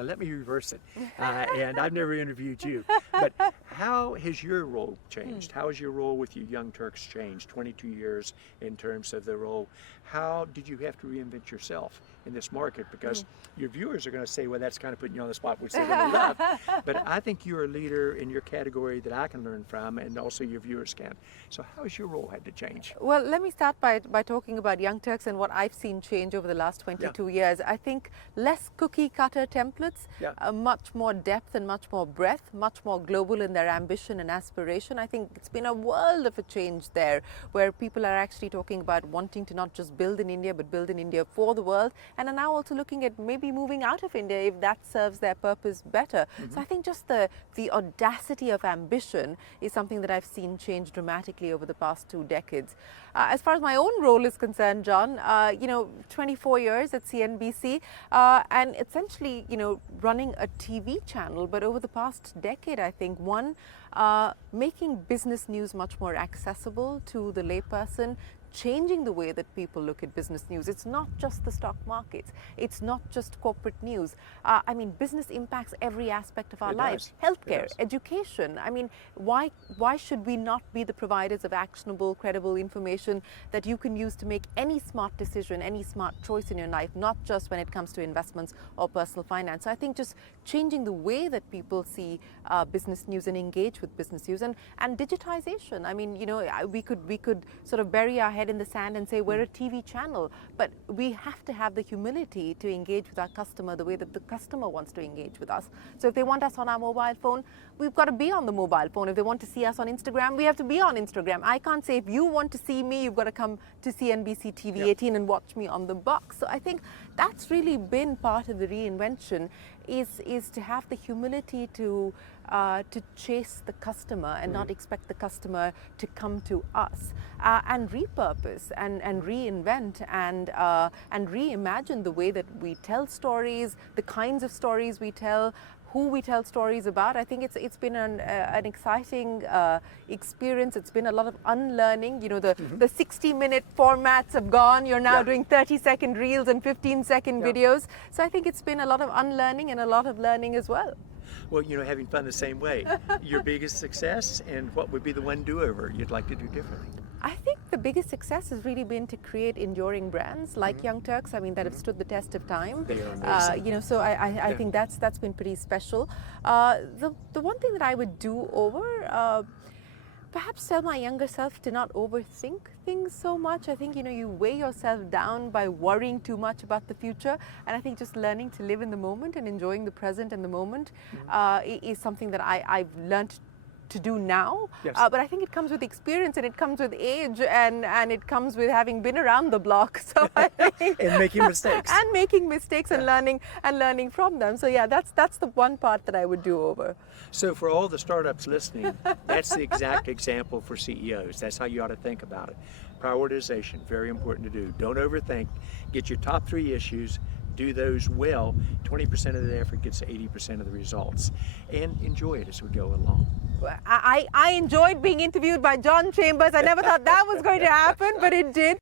Now let me reverse it. And I've never interviewed you, but how has your role changed? How has your role with you Young Turks changed? 22 years in terms of the role. How did you have to reinvent yourself in this market? Because your viewers are going to say, well, that's kind of putting you on the spot, which they're going to love. But I think you're a leader in your category that I can learn from, and also your viewers can. So how has your role had to change? Well, let me start by talking about Young Turks and what I've seen change over the last 22 years. I think less cookie cutter templates, much more depth and much more breadth, much more global in their ambition and aspiration. I think it's been a world of a change there, where people are actually talking about wanting to not just build in India, but build in India for the world, and are now also looking at maybe moving out of India if that serves their purpose better. So I think just the audacity of ambition is something that I've seen change dramatically over the past 2 decades. As far as my own role is concerned, John, 24 years at CNBC, and essentially, running a TV channel, but over the past decade, I think, making business news much more accessible to the layperson, changing the way that people look at business news. It's not just the stock markets. It's not just corporate news. I mean, business impacts every aspect of our lives. Healthcare, education. I mean, why should we not be the providers of actionable, credible information that you can use to make any smart decision, any smart choice in your life, not just when it comes to investments or personal finance. So I think just changing the way that people see business news and engage with business news, and digitization. I mean, we could sort of bury our head in the sand and say we're a TV channel, but we have to have the humility to engage with our customer the way that the customer wants to engage with us. So if they want us on our mobile phone, we've got to be on the mobile phone. If they want to see us on Instagram, we have to be on Instagram. I can't say, if you want to see me, you've got to come to CNBC-TV18 and watch me on the box. So I think that's really been part of the reinvention, is to have the humility to chase the customer and not expect the customer to come to us, and repurpose and reinvent and reimagine the way that we tell stories, the kinds of stories we tell, who we tell stories about. I think it's been an exciting experience. It's been a lot of unlearning. The 60-minute formats have gone. You're now doing 30-second reels and 15-second videos. So I think it's been a lot of unlearning and a lot of learning as well. Well, having fun the same way. Your biggest success, and what would be the one do-over you'd like to do differently? I think the biggest success has really been to create enduring brands like Young Turks. I mean, that have stood the test of time. They are amazing. So I think that's been pretty special. The one thing that I would do over, perhaps tell my younger self to not overthink things so much. I think, you weigh yourself down by worrying too much about the future. And I think just learning to live in the moment and enjoying the present and the moment is something that I've learned to do now, but I think it comes with experience, and it comes with age, and it comes with having been around the block. So I think and making mistakes, and learning from them. So yeah, that's the one part that I would do over. So for all the startups listening, that's the exact example for CEOs. That's how you ought to think about it. Prioritization, very important to do. Don't overthink. Get your top 3 issues. Do those well. 20% of the effort gets 80% of the results, and enjoy it as we go along. I enjoyed being interviewed by John Chambers. I never thought that was going to happen, but it did.